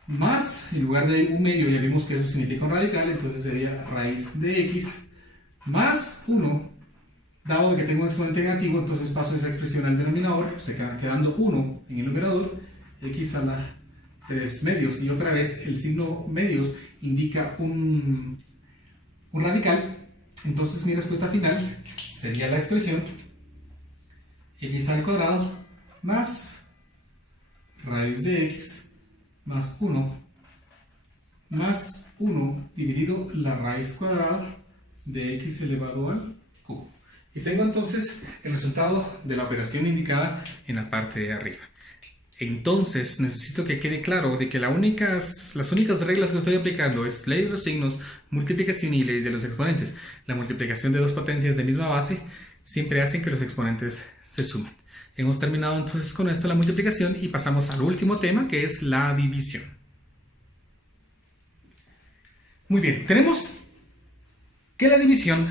más, en lugar de 1 medio, ya vimos que eso significa un radical, entonces sería raíz de x más 1, dado que tengo un exponente negativo, entonces paso esa expresión al denominador, se queda quedando 1 en el numerador, x a la 3 medios, y otra vez el signo medios indica un radical, entonces mi respuesta final sería la expresión x al cuadrado más raíz de x más 1 más 1 dividido la raíz cuadrada de x elevado al cubo. Y tengo entonces el resultado de la operación indicada en la parte de arriba. Entonces necesito que quede claro de que las únicas reglas que estoy aplicando es ley de los signos, multiplicación y ley de los exponentes. La multiplicación de dos potencias de misma base siempre hacen que los exponentes se sumen. Hemos terminado entonces con esto la multiplicación y pasamos al último tema, que es la división. Muy bien, tenemos que la división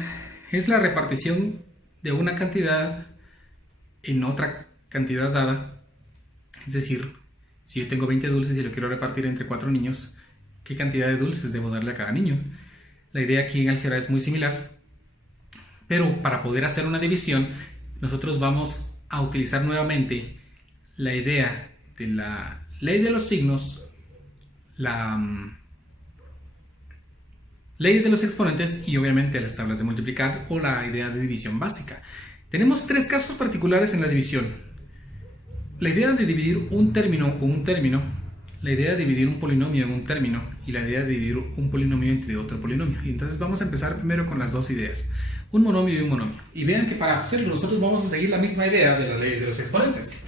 es la repartición de una cantidad en otra cantidad dada. Es decir, si yo tengo 20 dulces y lo quiero repartir entre 4 niños, ¿qué cantidad de dulces debo darle a cada niño? La idea aquí en álgebra es muy similar, pero para poder hacer una división, nosotros vamos a utilizar nuevamente la idea de la ley de los signos, leyes de los exponentes y obviamente las tablas de multiplicar o la idea de división básica. Tenemos 3 casos particulares en la división. La idea de dividir un término con un término, la idea de dividir un polinomio en un término y la idea de dividir un polinomio entre otro polinomio. Y entonces vamos a empezar primero con las dos ideas, un monomio y un monomio. Y vean que para hacerlo nosotros vamos a seguir la misma idea de la ley de los exponentes.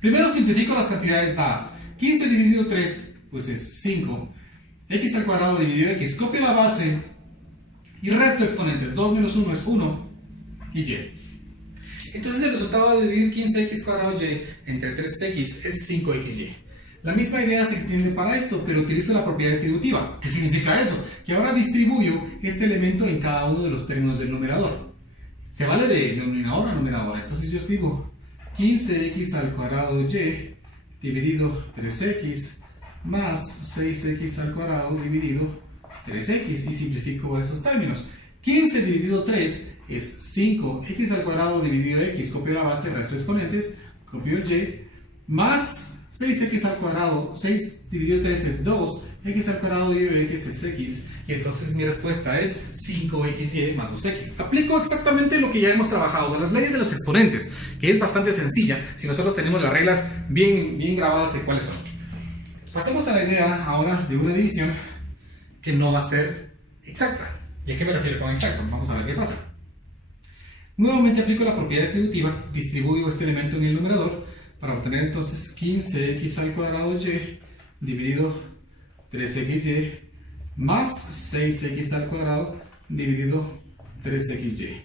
Primero simplifico las cantidades dadas. 15 dividido 3 pues es 5. X al cuadrado dividido x, copio la base y resto exponentes. 2 menos 1 es 1 y y. Entonces el resultado de dividir 15x cuadrado y entre 3x es 5xy. La misma idea se extiende para esto, pero utilizo la propiedad distributiva. ¿Qué significa eso? Que ahora distribuyo este elemento en cada uno de los términos del numerador. Se vale de denominador a numerador. Entonces yo escribo 15x al cuadrado y dividido 3x más 6x al cuadrado dividido 3x y simplifico esos términos. 15 dividido 3 es 5x al cuadrado dividido x, copio la base, resto de exponentes, copio el y, más 6x al cuadrado, 6 dividido 3 es 2, x al cuadrado dividido x es x, y entonces mi respuesta es 5xy más 2x. Aplico exactamente lo que ya hemos trabajado de las leyes de los exponentes, que es bastante sencilla si nosotros tenemos las reglas bien grabadas de cuáles son. Pasemos a la idea ahora de una división que no va a ser exacta. ¿Y a qué me refiero con exacto? Vamos a ver qué pasa. Nuevamente aplico la propiedad distributiva, distribuyo este elemento en el numerador para obtener entonces 15x al cuadrado y dividido 3xy más 6x al cuadrado dividido 3xy.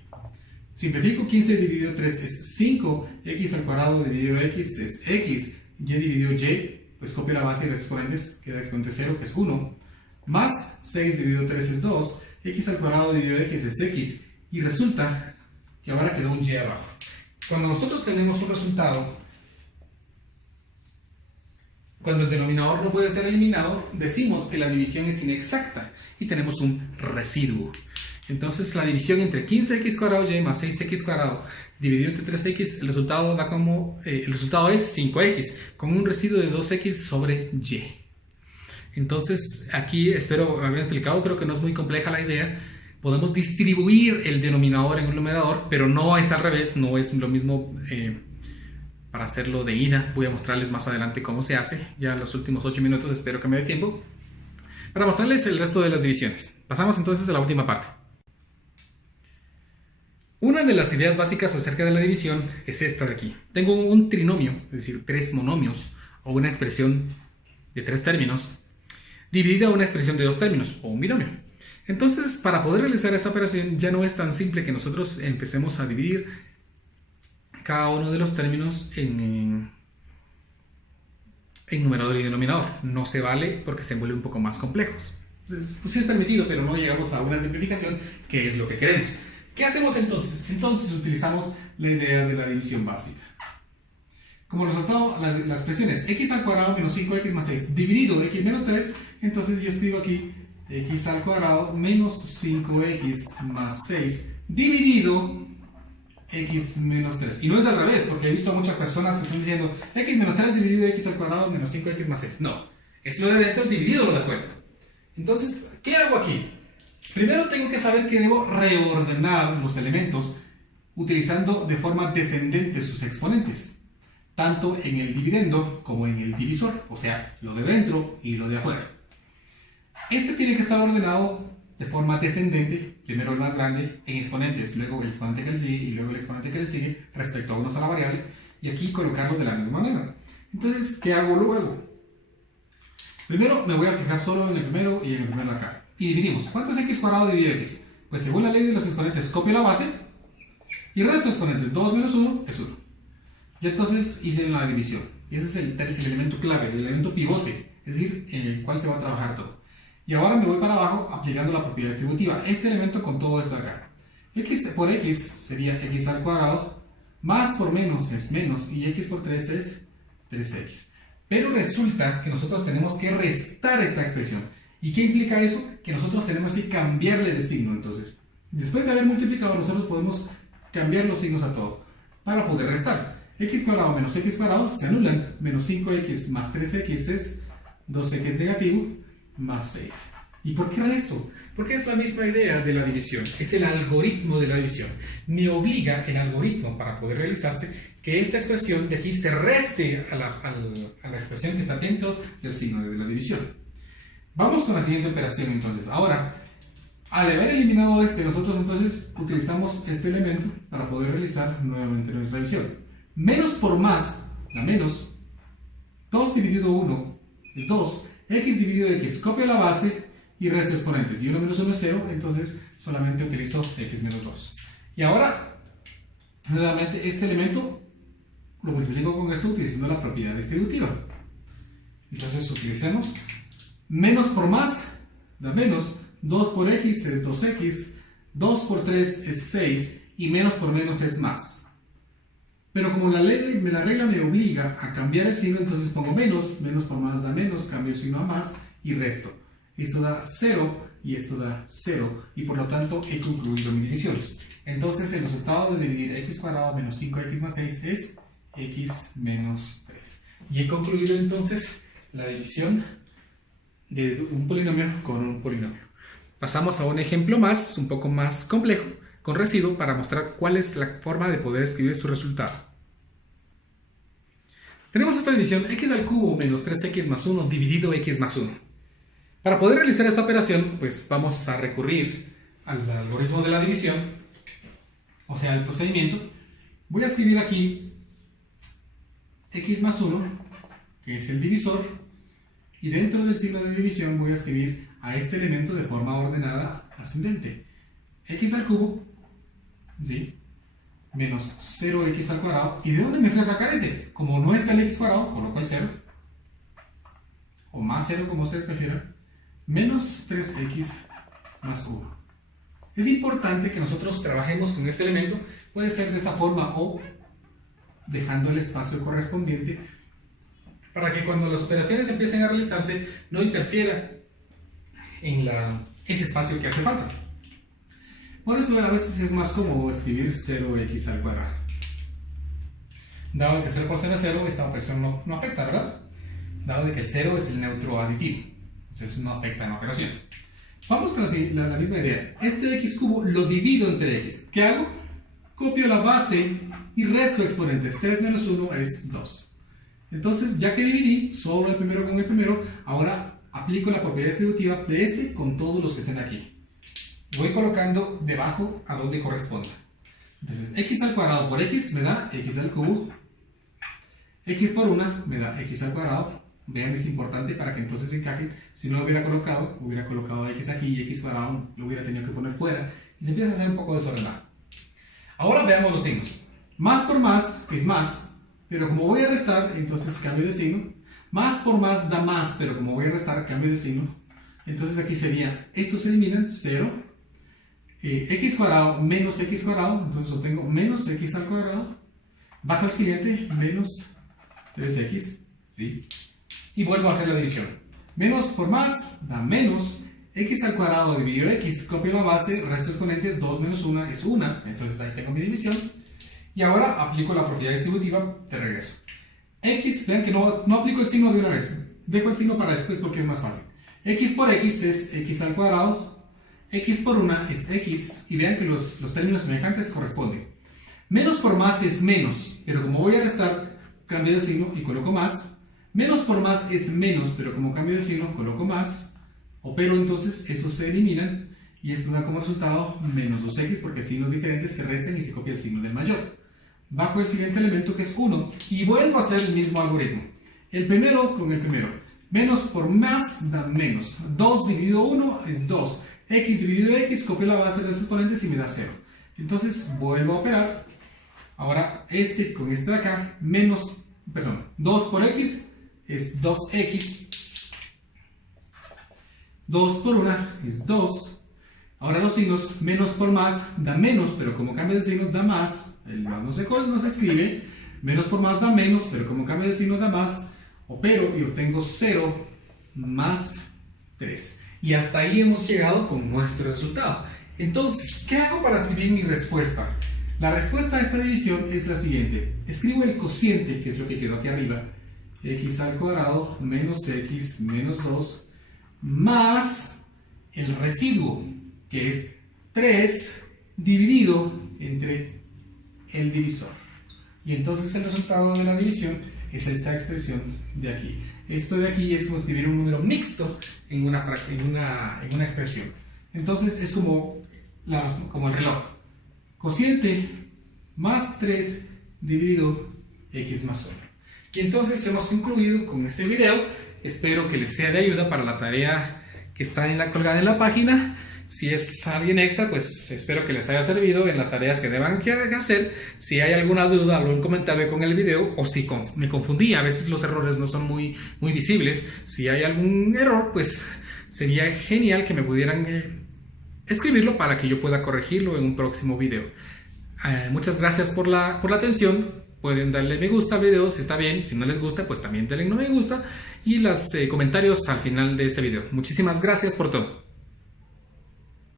Simplifico, 15 dividido 3 es 5, x al cuadrado dividido x es x, y dividido y, pues copio la base y los exponentes, queda exponente 0 que es 1, más 6 dividido 3 es 2, x al cuadrado dividido x es x, y resulta que ahora quedó un y abajo. Cuando nosotros tenemos un resultado, cuando el denominador no puede ser eliminado, decimos que la división es inexacta y tenemos un residuo. Entonces la división entre 15x cuadrado y más 6x cuadrado dividido entre 3x, el resultado es 5x con un residuo de 2x sobre y. Entonces aquí espero haber explicado, creo que no es muy compleja la idea. Podemos distribuir el denominador en un numerador, pero no es al revés, no es lo mismo. Para hacerlo de ida voy a mostrarles más adelante cómo se hace, ya en los últimos 8 minutos espero que me dé tiempo para mostrarles el resto de las divisiones. Pasamos entonces a la última parte. Una de las ideas básicas acerca de la división es esta de aquí. Tengo un trinomio, es decir, 3 monomios, o una expresión de 3 términos, dividida a una expresión de 2 términos, o un binomio. Entonces, para poder realizar esta operación ya no es tan simple que nosotros empecemos a dividir cada uno de los términos en numerador y denominador. No se vale porque se vuelve un poco más complejos. Entonces, pues sí es permitido, pero no llegamos a una simplificación, que es lo que queremos. ¿Qué hacemos entonces? Entonces utilizamos la idea de la división básica. Como resultado, la expresión es x al cuadrado menos 5x más 6 dividido x menos 3, entonces yo escribo aquí x al cuadrado menos 5x más 6 dividido x menos 3. Y no es al revés, porque he visto a muchas personas que están diciendo x menos 3 dividido x al cuadrado menos 5x más 6. No, es lo de dentro dividido lo de afuera. Entonces, ¿qué hago aquí? Primero tengo que saber que debo reordenar los elementos utilizando de forma descendente sus exponentes, tanto en el dividendo como en el divisor, o sea, lo de dentro y lo de afuera. Este tiene que estar ordenado de forma descendente, primero el más grande en exponentes, luego el exponente que le sigue y luego el exponente que le sigue respecto a una sola variable, y aquí colocarlo de la misma manera. Entonces, ¿qué hago luego? Primero me voy a fijar solo en el primero y en el primer de acá. Y dividimos. ¿Cuánto es x cuadrado dividido x? Pues según la ley de los exponentes, copio la base y el resto de exponentes. 2 menos 1 es 1. Y entonces hice la división. Y ese es el elemento clave, el elemento pivote, es decir, en el cual se va a trabajar todo. Y ahora me voy para abajo aplicando la propiedad distributiva. Este elemento con todo esto acá. X por X sería X al cuadrado, más por menos es menos, y X por 3 es 3X. Pero resulta que nosotros tenemos que restar esta expresión. ¿Y qué implica eso? Que nosotros tenemos que cambiarle de signo. Entonces, después de haber multiplicado, nosotros podemos cambiar los signos a todo para poder restar. X cuadrado menos X cuadrado se anulan. Menos 5X más 3X es 2X negativo más 6. ¿Y por qué resto? Porque es la misma idea de la división. Es el algoritmo de la división. Me obliga el algoritmo para poder realizarse que esta expresión de aquí se reste a la expresión que está dentro del signo de la división. Vamos con la siguiente operación entonces. Ahora, al haber eliminado este, nosotros entonces utilizamos este elemento para poder realizar nuevamente nuestra división. Menos por más da menos. 2 dividido 1 es 2. X dividido X, copio la base y resto exponentes. Y 1 menos 1 es 0, entonces solamente utilizo X menos 2. Y ahora, nuevamente este elemento lo multiplico con esto utilizando la propiedad distributiva. Entonces utilicemos menos por más da menos. 2 por X es 2X. 2 por 3 es 6. Y menos por menos es más. Pero como la regla me obliga a cambiar el signo, entonces pongo menos. Menos por más da menos. Cambio el signo a más y resto. Esto da 0 y esto da 0. Y por lo tanto he concluido mi división. Entonces el resultado de dividir X cuadrado menos 5X más 6 es X menos 3. Y he concluido entonces la división de un polinomio con un polinomio. Pasamos a un ejemplo más, un poco más complejo, con residuo, para mostrar cuál es la forma de poder escribir su resultado. Tenemos esta división x al cubo menos 3x más 1 dividido x más 1. Para poder realizar esta operación, pues vamos a recurrir al algoritmo de la división, o sea, al procedimiento. Voy a escribir aquí x más 1, que es el divisor, y dentro del signo de división voy a escribir a este elemento de forma ordenada ascendente. X al cubo, ¿sí?, menos 0x al cuadrado. ¿Y de dónde me fui a sacar ese? Como no está el x cuadrado, coloco el 0, o más 0 como ustedes prefieran, menos 3x más 1. Es importante que nosotros trabajemos con este elemento. Puede ser de esta forma o dejando el espacio correspondiente para que cuando las operaciones empiecen a realizarse no interfiera en ese espacio que hace falta. Por eso a veces es más cómodo escribir 0x al cuadrado. Dado que 0 por 0 es 0, esta operación no afecta, ¿verdad? Dado de que el 0 es el neutro aditivo, entonces no afecta en la operación. Vamos con la misma idea. Este x cubo lo divido entre x. ¿Qué hago? Copio la base y resto exponentes. 3 menos 1 es 2. Entonces, ya que dividí solo el primero con el primero, ahora aplico la propiedad distributiva de este con todos los que estén aquí. Voy colocando debajo a donde corresponda. Entonces, x al cuadrado por x me da x al cubo. X por 1 me da x al cuadrado. Vean, es importante para que entonces encajen. Si no lo hubiera colocado x aquí y x cuadrado lo hubiera tenido que poner fuera. Y se empieza a hacer un poco desordenado. Ahora veamos los signos. Más por más es más, pero como voy a restar, entonces cambio de signo. Más por más da más, pero como voy a restar, cambio de signo. Entonces aquí sería, estos se eliminan, 0. X cuadrado menos x cuadrado, entonces obtengo menos x al cuadrado. Bajo el siguiente, menos 3x, ¿sí? Y vuelvo a hacer la división. Menos por más da menos. X al cuadrado dividido x, copio la base, resto exponentes, 2 menos 1 es 1. Entonces ahí tengo mi división. Y ahora aplico la propiedad distributiva de regreso. X, vean que no aplico el signo de una vez. Dejo el signo para después porque es más fácil. X por x es x al cuadrado. X por 1 es x. Y vean que los términos semejantes corresponden. Menos por más es menos. Pero como voy a restar, cambio de signo y coloco más. Menos por más es menos. Pero como cambio de signo, coloco más. Opero entonces, estos se eliminan. Y esto da como resultado menos 2x porque signos diferentes se restan y se copia el signo del mayor. Bajo el siguiente elemento que es 1 y vuelvo a hacer el mismo algoritmo. El primero con el primero. Menos por más da menos. 2 dividido 1 es 2. X dividido x, copio la base de los exponentes y me da 0. Entonces vuelvo a operar. Ahora este con este de acá, 2 por x es 2x. 2 por 1 es 2. Ahora los signos, menos por más da menos, pero como cambia de signo da más. El más no se escribe. Menos por más da menos, pero como cambia de signo da más. Opero y obtengo 0 más 3. Y hasta ahí hemos llegado con nuestro resultado. Entonces, ¿qué hago para escribir mi respuesta? La respuesta a esta división es la siguiente. Escribo el cociente, que es lo que quedó aquí arriba. X al cuadrado menos X menos 2 más el residuo, que es 3 dividido entre el divisor. Y entonces el resultado de la división es esta expresión de aquí. Esto de aquí es como escribir un número mixto en una expresión. Entonces es como el reloj. Cociente más 3 dividido X más 1. Y entonces hemos concluido con este video. Espero que les sea de ayuda para la tarea que está colgada en la página. Si es alguien extra, pues espero que les haya servido en las tareas que deban hacer. Si hay alguna duda, algún comentario con el video, o si me confundí, a veces los errores no son muy visibles. Si hay algún error, pues sería genial que me pudieran escribirlo para que yo pueda corregirlo en un próximo video. Muchas gracias por la atención. Pueden darle me gusta al video si está bien. Si no les gusta, pues también denle no me gusta. Y los comentarios al final de este video. Muchísimas gracias por todo.